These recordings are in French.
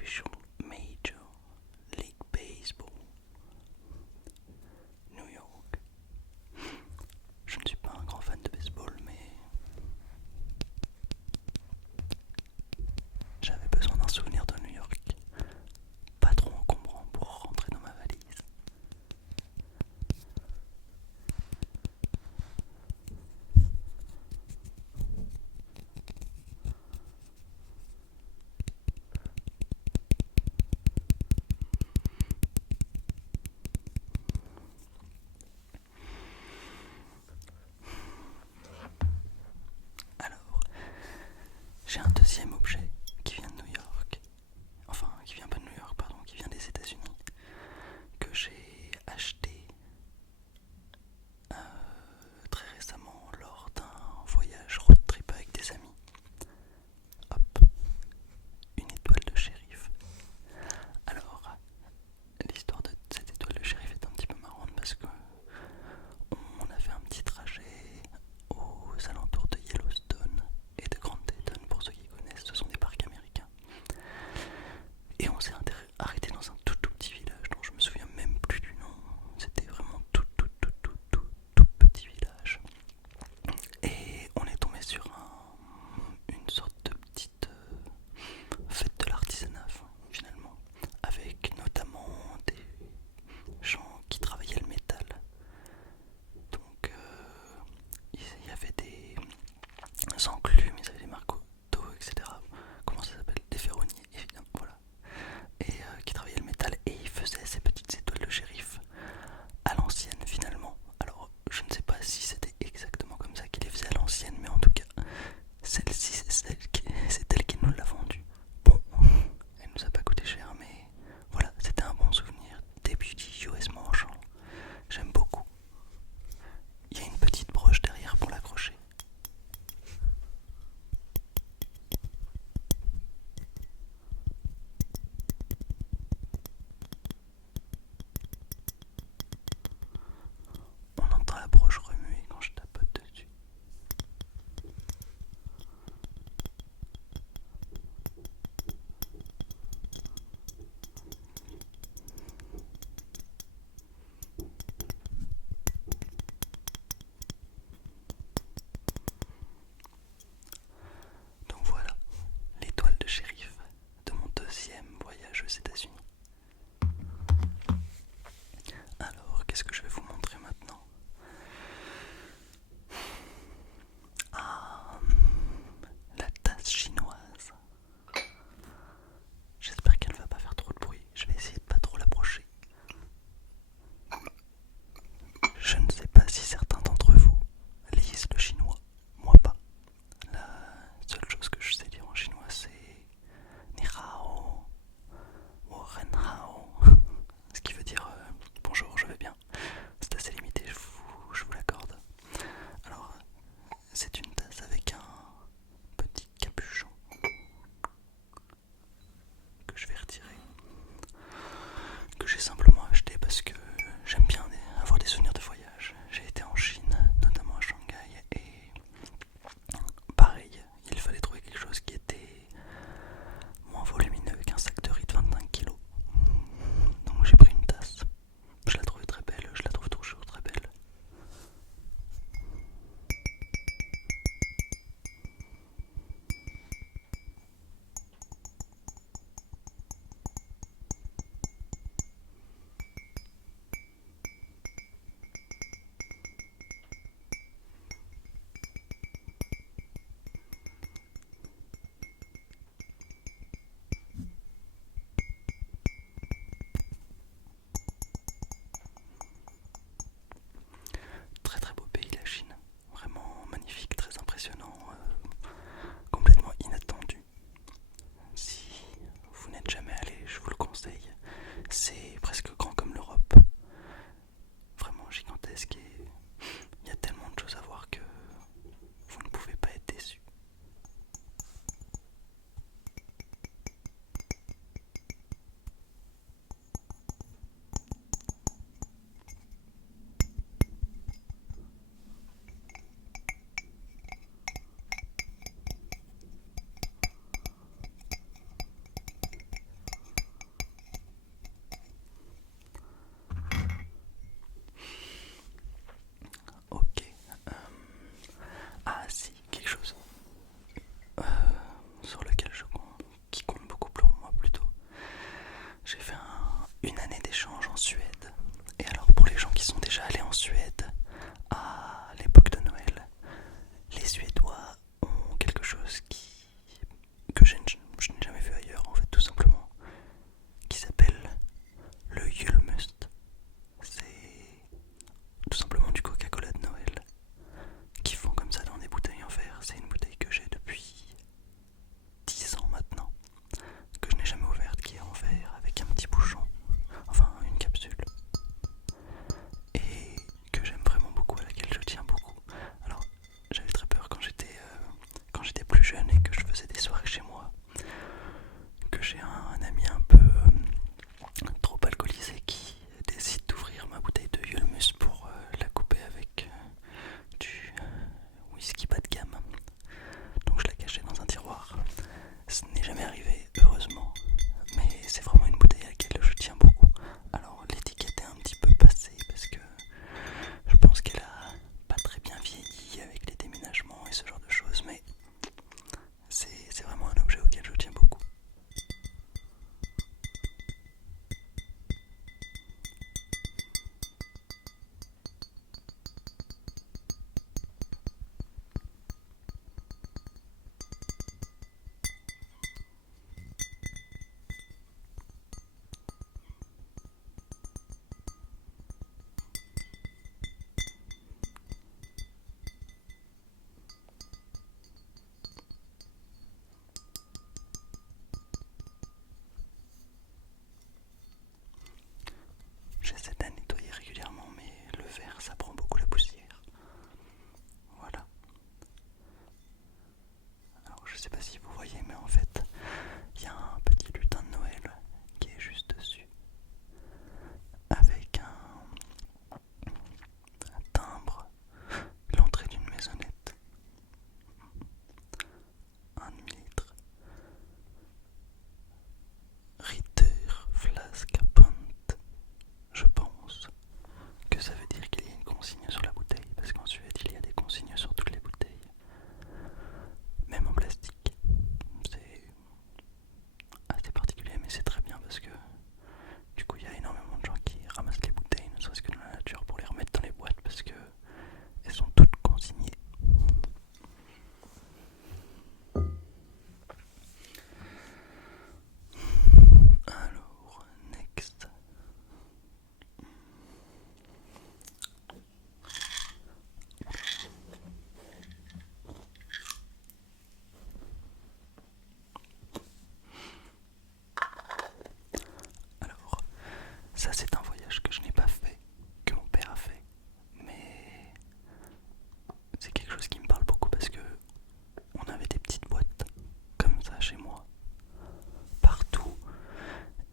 official Major League Baseball, New York. Je ne suis pas un grand fan de baseball, mais j'avais besoin d'un souvenir de New York, pas trop encombrant pour rentrer dans ma valise. Alors, j'ai un deuxième objet qui vient de New York, enfin qui vient pas de New York, pardon, qui vient des États-Unis, que j'ai acheté très récemment lors d'un voyage road trip avec des amis. Hop, une étoile de shérif. Alors, l'histoire de cette étoile de shérif est un petit peu marrante parce que on a fait un petit trajet aux alentours de Yellowstone et de Grand Teton. Pour ceux qui connaissent, ce sont des parcs américains. Et on s'est arrêté dans un tout petit village dont je me souviens même plus du nom. C'était vraiment tout petit village. Et on est tombé sur une sorte de petite fête de l'artisanat finalement, avec notamment des gens qui travaillaient le métal. Donc il y avait des enclumes, ils avaient des marteaux, etc. Comment ça s'appelle? Des ferronniers, évidemment, voilà. Et qui travaillaient le métal et ils faisaient ces petites étoiles de shérif à l'ancienne finalement. Alors je ne sais pas si c'était exactement comme ça qu'ils les faisaient à l'ancienne, mais en tout cas celle-ci c'est elle qui nous l'a vendue. Bon, elle nous a pas coûté cher, mais voilà, c'était un bon souvenir. Des Beauty US Marshall, j'aime beaucoup. Il y a une petite broche derrière pour l'accrocher. On entend la broche remuer quand je tapote dessus. Donc voilà, l'étoile de shérif de mon deuxième voyage aux États-Unis. Alors, qu'est-ce que je vais vous montrer maintenant? Ah, la tasse chinoise. J'espère qu'elle va pas faire trop de bruit. Je vais essayer de pas trop l'approcher. Je ne sais pas si certains d'entre vous lisent le chinois. Moi pas. La seule chose que je sais lire en chinois c'est Ni hao, wo ren Ça, c'est un voyage que je n'ai pas fait, que mon père a fait, mais c'est quelque chose qui me parle beaucoup parce que on avait des petites boîtes comme ça chez moi, partout,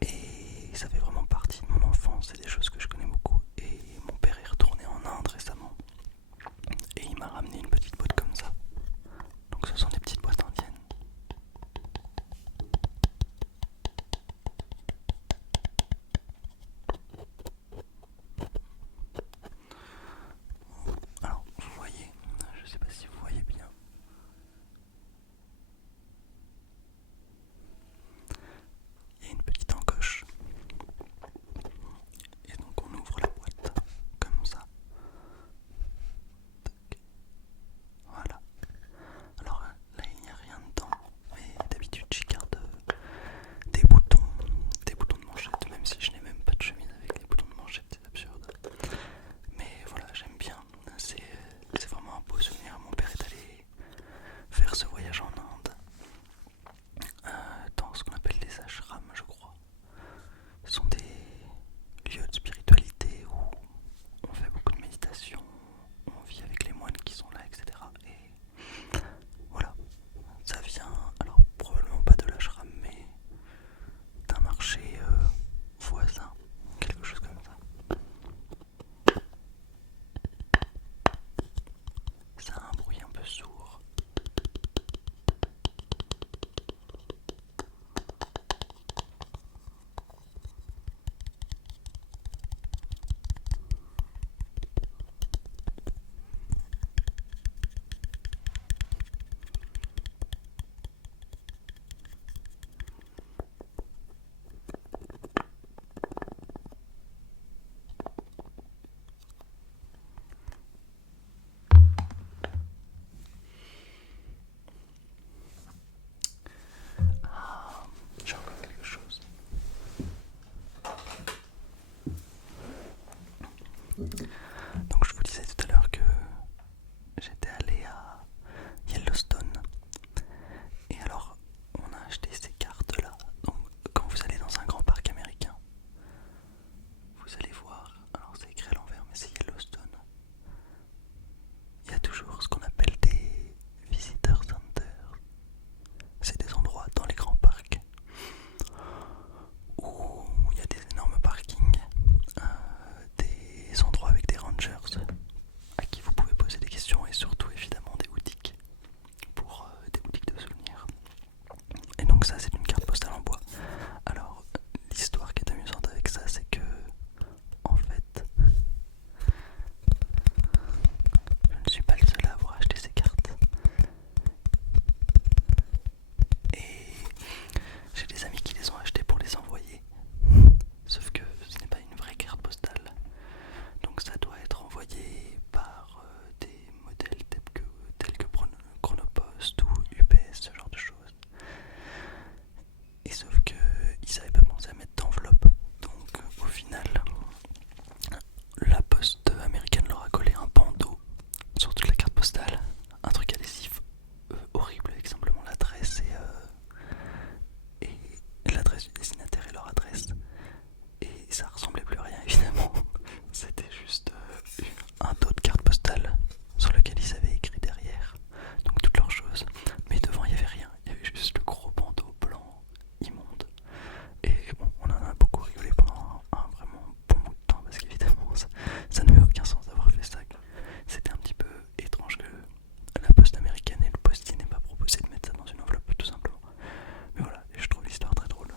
et ça fait vraiment partie de mon enfance. C'est des choses que je connais beaucoup. Et mon père est retourné en Inde récemment et il m'a ramené une petite boîte comme ça. Donc ce sont des petites boîtes indiennes. Alors vous voyez, je sais pas si vous voyez bien. Il y a une petite encoche. Et donc on ouvre la boîte comme ça. Tac. Voilà. Alors là il n'y a rien dedans. Mais d'habitude j'y garde des boutons de manchette, même si je n'ai même pas de chemise avec les boutons de manchette, c'est absurde. Mais voilà, j'aime bien. C'est vraiment un beau souvenir. Mon père est allé faire ce voyage en Inde, dans ce qu'on appelle des ashrams, je crois. Ce sont des lieux de spiritualité où on fait beaucoup de méditation, on vit avec les moines qui sont là, etc. Et voilà, ça vient, alors probablement pas de l'ashram, mais d'un marché voisin, quelque chose comme ça. Ça a un bruit un peu sourd. J'ai encore quelque chose. Donc je vous disais tout à l'heure que j'étais allé à Yellowstone. Et alors on a acheté ces cartes là. Donc quand vous allez dans un grand parc américain, vous allez voir, alors c'est écrit à l'envers mais c'est Yellowstone. Il y a toujours ce qu'on appelle des visitor centers. C'est des endroits dans les grands parcs où il y a des énormes parkings, des endroits avec des rangers à qui vous pouvez poser des questions et surtout évidemment des boutiques pour des boutiques de souvenirs. Et donc ça c'est une carte postale en bois. Alors l'histoire qui est amusante avec ça c'est que en fait je ne suis pas le seul à avoir acheté ces cartes. Et j'ai des amis qui les ont achetées pour les envoyer. Sauf que ce n'est pas une vraie carte postale. Donc ça doit être envoyé par des modèles tels que Chronopost ou UPS, ce genre de choses. Et sauf qu'ils n'avaient pas pensé à mettre d'enveloppe. Donc au final, la poste américaine leur a collé un bandeau sur toute la carte postale. Un truc adhésif horrible avec simplement l'adresse et l'adresse du destinataire et leur adresse. Et ça ressemblait plus à rien évidemment. C'était juste un dos de carte postale sur lequel ils avaient écrit derrière donc toutes leurs choses, mais devant il n'y avait rien, il y avait juste le gros bandeau blanc immonde. Et bon, on en a beaucoup rigolé pendant un vraiment bon bout de temps parce qu'évidemment ça n'avait aucun sens d'avoir fait ça. C'était un petit peu étrange que la poste américaine et le postier n'aient pas proposé de mettre ça dans une enveloppe tout simplement. Mais voilà, et je trouve l'histoire très drôle.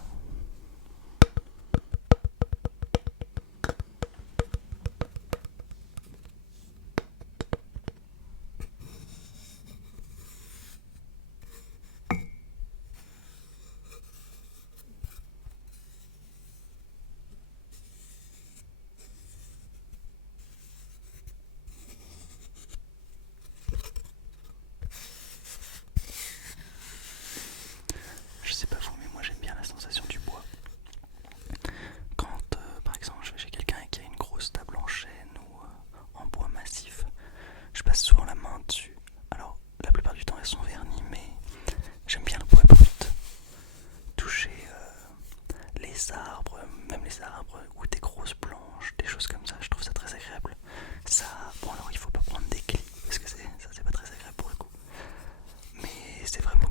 Je sais pas vous, mais moi j'aime bien la sensation du bois. Quand par exemple je vais chez quelqu'un qui a une grosse table en chêne ou en bois massif, je passe souvent la main dessus. Alors la plupart du temps elles sont vernies, mais j'aime bien le bois brut. Toucher les arbres, même les arbres ou des gros rose blanche, des choses comme ça, je trouve ça très agréable. Ça, bon alors il faut pas prendre des clis parce que ça c'est pas très agréable pour le coup. Mais c'est vraiment